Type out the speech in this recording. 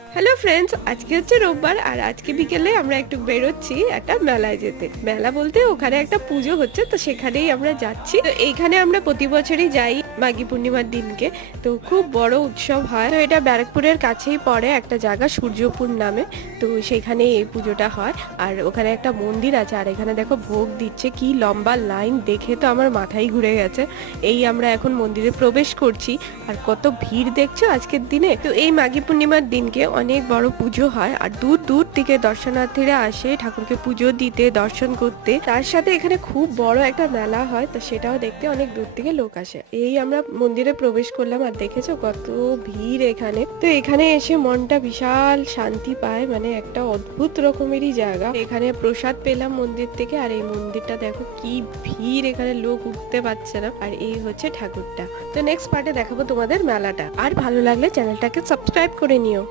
Hello friends, আজকে হচ্ছে রোববার আর আজকে বিকেলে আমরা একটু বেরোচ্ছি একটা মেলায় যেতে। মেলা বলতে ওখানে একটা পুজো হচ্ছে, তো সেখানেই আমরা যাচ্ছি। তো এইখানে আমরা প্রতি বছরই যাই মাঘী পূর্ণিমার দিনকে। তো খুব বড় উৎসব হয়। তো এটা ব্যারাকপুরের কাছেই পড়ে একটা জায়গা সূর্যপুর নামে। তো সেখানে এই পুজোটা হয়। আর ওখানে একটা মন্দির আছে, আর এখানে দেখো ভোগ দিচ্ছে, কি লম্বা লাইন, দেখে তো আমার মাথাই ঘুরে গেছে। এই আমরা এখন মন্দিরে প্রবেশ করছি, আর কত ভিড় দেখছো আজকের দিনে। তো এই মাঘী পূর্ণিমার দিনকে অনেক বড় পুজো হয়, আর দূর দূর থেকে দর্শনার্থীরা আসে ঠাকুরকে পুজো দিতে, দর্শন করতে। তার সাথে এখানে খুব বড় একটা মেলা হয়, তো সেটাও দেখতে অনেক দূর থেকে লোক আসে। এই আমরা মন্দিরে প্রবেশ করলাম, আর দেখেছো কত ভিড় এখানে। তো এখানে এসে মনটা বিশাল শান্তি পায়, মানে একটা অদ্ভুত রকমেরই জায়গা। এখানে প্রসাদ পেলাম মন্দির থেকে, আর এই মন্দিরটা দেখো কি ভিড়, এখানে লোক উঠতে পারছে না। আর এই হচ্ছে ঠাকুরটা। তো নেক্সট পার্টে দেখাবো তোমাদের মেলাটা। আর ভালো লাগলে চ্যানেলটাকে সাবস্ক্রাইব করে নিও।